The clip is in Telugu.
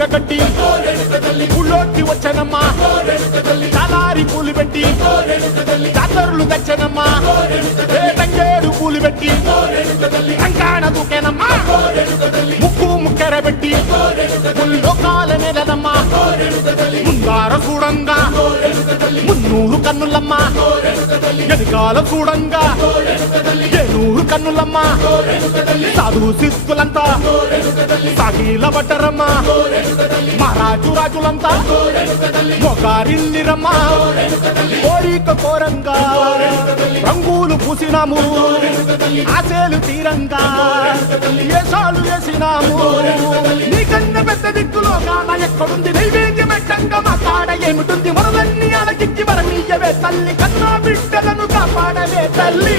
చీరగట్టి ఊళ్ళోకి వచ్చనమ్మా చాలారి పూలు పెట్టి జాతరులు తెచ్చనమ్మా తంగేడు పూలు పెట్టి రంగాణ దూకేనమ్మా ముక్కు ముక్కెర పెట్టి లోకాల నెలదమ్మా ముందార చూడంగా మున్నూరు కన్నులమ్మా ఎదుకాల చూడంగా ఏనూరు కన్నులమ్మా సాధు శిస్తులంతా సాగిల పట్టరమ్మా మహారాజు రాజులంతా మొగారిల్లిరమ్మా కోరిక కోరంగా రంగులు పూసినాము ఆశలు తీరంగా ఏషాలు వేసినాము నీకన్నా పెద్ద దిక్కులో కాన ఎక్కడుంది నైవేద్యం ఎట్టంగా మా కాడ ఏమిటుంది మనలన్నీ అలకిచ్చి వరమీయవే తల్లి కన్నా బిడ్డలను కాపాడవే తల్లి